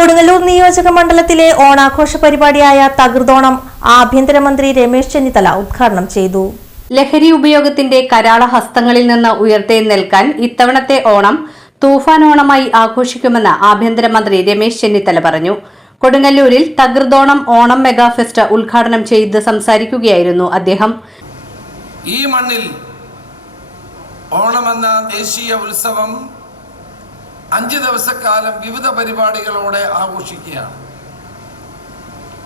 കൊടുങ്ങല്ലൂർ നിയോജക മണ്ഡലത്തിലെ ഓണാഘോഷ പരിപാടിയായ തകൃതോണം ആഭ്യന്തരമന്ത്രി രമേശ് ചെന്നിത്തല ഉദ്ഘാടനം ചെയ്തു. ലഹരി ഉപയോഗത്തിന്റെ കരാള ഹസ്തങ്ങളിൽ നിന്ന് ഉയർത്തെഴുന്നേൽക്കാൻ ഇത്തവണത്തെ ഓണം തൂഫാൻ ഓണമായി ആഘോഷിക്കുമെന്ന് ആഭ്യന്തരമന്ത്രി രമേശ് ചെന്നിത്തല പറഞ്ഞു. കൊടുങ്ങല്ലൂരിൽ തകൃതോണം ഓണം മെഗാ ഫെസ്റ്റ് ഉദ്ഘാടനം ചെയ്ത് സംസാരിക്കുകയായിരുന്നു അദ്ദേഹം. ഈ മണ്ണിൽ ഓണമെന്ന ദേശീയ ഉത്സവം 5 ദിവസക്കാലം വിവിധ പരിപാടികളോടെ ആഘോഷിക്കുകയാണ്.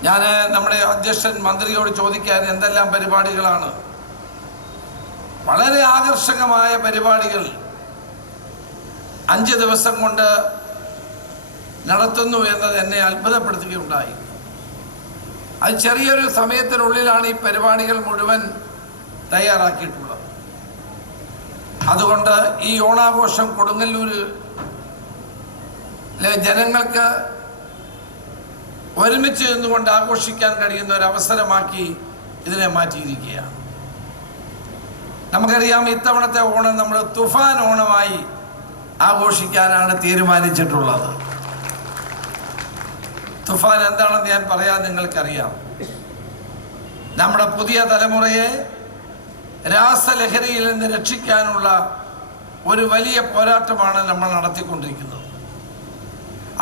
ഞാൻ നമ്മുടെ അധ്യക്ഷൻ മന്ത്രിയോട് ചോദിക്കാൻ എന്തെല്ലാം പരിപാടികളാണ്. വളരെ ആകർഷകമായ പരിപാടികൾ 5 ദിവസം കൊണ്ട് നടത്തുന്നു എന്നത് എന്നെ അത്ഭുതപ്പെടുത്തുകയുണ്ടായി. അത് ചെറിയൊരു സമയത്തിനുള്ളിലാണ് ഈ പരിപാടികൾ മുഴുവൻ തയ്യാറാക്കിയിട്ടുള്ളത്. അതുകൊണ്ട് ഈ ഓണാഘോഷം കൊടുങ്ങല്ലൂരിലെ ജനങ്ങൾക്ക് ഒരുമിച്ച് നിന്നുകൊണ്ട് ആഘോഷിക്കാൻ കഴിയുന്ന ഒരു അവസരമാക്കി ഇതിനെ മാറ്റിയിരിക്കുകയാണ്. നമുക്കറിയാം, ഇത്തവണത്തെ ഓണം നമ്മൾ തുഫാൻ ഓണമായി ആഘോഷിക്കാനാണ് തീരുമാനിച്ചിട്ടുള്ളത്. തുഫാൻ എന്താണെന്ന് ഞാൻ പറയാൻ നിങ്ങൾക്കറിയാം. നമ്മുടെ പുതിയ തലമുറയെ രാസലഹരിയിൽ നിന്ന് രക്ഷിക്കാനുള്ള ഒരു വലിയ പോരാട്ടമാണ് നമ്മൾ നടത്തിക്കൊണ്ടിരിക്കുന്നത്.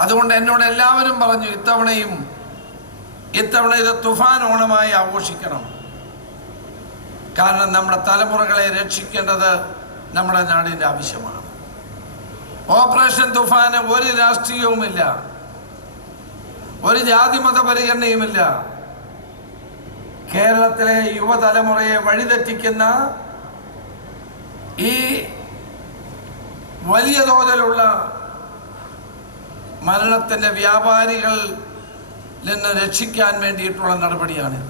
അതുകൊണ്ട് എന്നോട് എല്ലാവരും പറഞ്ഞു, ഇത്തവണ ഇത് തുഫാൻ ഓണമായി ആഘോഷിക്കണം. കാരണം നമ്മുടെ തലമുറകളെ രക്ഷിക്കേണ്ടത് നമ്മുടെ നാടിൻ്റെ ആവശ്യമാണ്. ഓപ്പറേഷൻ തുഫാന് ഒരു രാഷ്ട്രീയവുമില്ല, ഒരു ജാതിമത പരിഗണനയുമില്ല. കേരളത്തിലെ യുവതലമുറയെ വഴിതെറ്റിക്കുന്ന ഈ വലിയ തോതിലുള്ള മരണത്തിൻ്റെ വ്യാപാരികളിൽ നിന്ന് രക്ഷിക്കാൻ വേണ്ടിയിട്ടുള്ള നടപടിയാണിത്.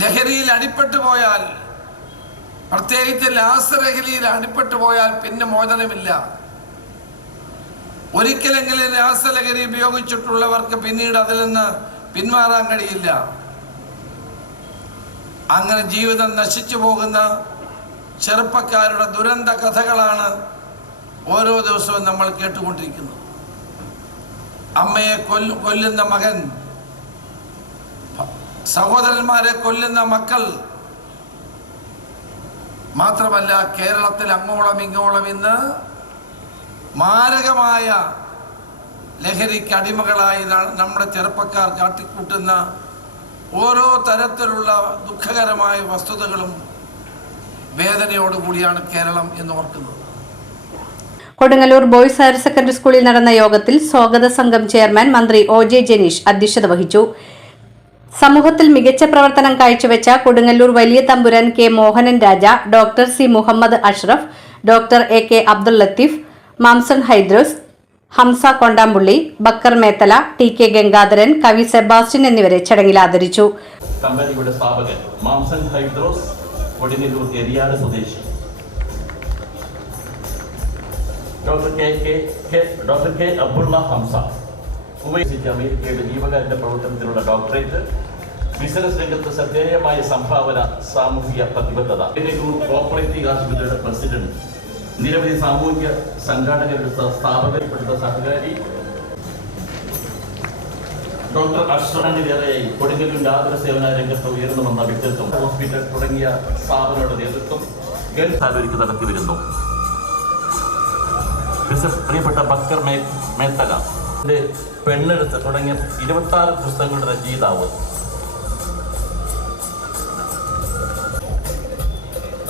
ലഹരിയിൽ അടിപ്പെട്ടു പോയാൽ, പ്രത്യേകിച്ച് രാസലഹരിയിൽ അടിപ്പെട്ടു പോയാൽ പിന്നെ മോചനമില്ല. ഒരിക്കലെങ്കിലും രാസലഹരി ഉപയോഗിച്ചിട്ടുള്ളവർക്ക് പിന്നീട് അതിൽ നിന്ന് പിന്മാറാൻ കഴിയില്ല. അങ്ങനെ ജീവിതം നശിച്ചു പോകുന്ന ചെറുപ്പക്കാരുടെ ദുരന്ത കഥകളാണ് ഓരോ ദിവസവും നമ്മൾ കേട്ടുകൊണ്ടിരിക്കുന്നത്. അമ്മയെ കൊല്ലുന്ന മകൻ, സഹോദരന്മാരെ കൊല്ലുന്ന മക്കൾ, മാത്രമല്ല കേരളത്തിൽ അങ്ങോളം ഇങ്ങോളം ഇന്ന് മാരകമായ ലഹരിക്ക് അടിമകളായി നമ്മുടെ ചെറുപ്പക്കാർ കാട്ടിക്കൂട്ടുന്ന ഓരോ തരത്തിലുള്ള ദുഃഖകരമായ വസ്തുതകളും വേദനയോടുകൂടിയാണ് കേരളം എന്ന് ഓർക്കുന്നത്. കൊടുങ്ങല്ലൂർ ബോയ്സ് ഹയർ സെക്കൻഡറി സ്കൂളിൽ നടന്ന യോഗത്തിൽ സ്വാഗത സംഘം ചെയർമാൻ മന്ത്രി OJ ജനീഷ് അധ്യക്ഷത വഹിച്ചു. സമൂഹത്തിൽ മികച്ച പ്രവർത്തനം കാഴ്ചവെച്ച കൊടുങ്ങല്ലൂർ വലിയ തമ്പുരാൻ K Mohanan Raja, doctor C Muhammad Ashraf, doctor AK Abdul Latheef, Mamson Hydros, Hamsa Kondampully, Bakkar Methala, TK Gangadharan, കവി സെബാസ്റ്റ്യൻ എന്നിവരെ ചടങ്ങിൽ ആദരിച്ചു. കമ്പനിയുടെ സ്ഥാപകൻ മാംസൺ ഹൈദ്രോസ്, കൊടുങ്ങല്ലൂർ എരിയാട് സ്വദേശി. ഡോക്ടർ K അബ്ദുള്ള ഹംസ, അമേരിക്കയുടെ ജീവകാരുണ്യ പ്രവർത്തനത്തിലുള്ള ഡോക്ടറേറ്റ്, ബിസിനസ് രംഗത്ത് ശ്രദ്ധേയമായ സംഭാവന, സാമൂഹിക പ്രതിബദ്ധത. കോപ്പറേറ്റീവ് ആശുപത്രിയുടെ പ്രസിഡന്റ്, നിരവധി സാമൂഹിക സംഘടനകളുടെ സ്ഥാപകപ്പെടുത്ത സഹകാരി. ഡോക്ടർ അഷ്റഫിലേറെയായി കൊടുങ്ങല്ലൂരിന്റെ ആതുര സേവന രംഗത്ത് ഉയർന്നു വന്ന വ്യക്തിത്വം. ഹോസ്പിറ്റൽ തുടങ്ങിയ സ്ഥാപനങ്ങളുടെ നേതൃത്വം ഗൾഫ് നടത്തി വരുന്നു. പ്രിയപ്പെട്ട ബക്കർ മേത്തല, പെണ്ണെടുത്ത് തുടങ്ങിയ 26 പുസ്തകങ്ങളുടെ രചയിതാവ്.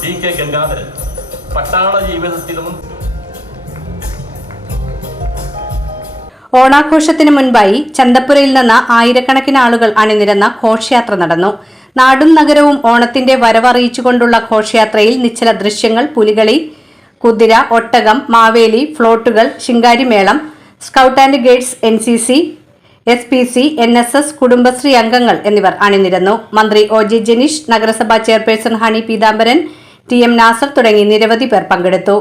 TK ഗംഗാധരൻ, പട്ടാള ജീവിതത്തിലും. ഓണാഘോഷത്തിന് മുൻപായി ചന്തപ്പുരയിൽ നിന്ന് ആയിരക്കണക്കിന് ആളുകൾ അണിനിരന്ന ഘോഷയാത്ര നടന്നു. നാടും നഗരവും ഓണത്തിന്റെ വരവറിയിച്ചുകൊണ്ടുള്ള ഘോഷയാത്രയിൽ നിശ്ചല ദൃശ്യങ്ങൾ, പുലികളി, കുതിര, ഒട്ടകം, മാവേലി, ഫ്ലോട്ടുകൾ, Shinkarimelam, scout and guides, NCC, SPC, NSS, Kudumbashree അംഗങ്ങൾ എന്നിവർ അണിനിരന്നു. മന്ത്രി OJ ജനീഷ്, നഗരസഭാ chairperson Honey Peethambaran, TM Nasar തുടങ്ങി നിരവധി പേർ പങ്കെടുത്തു.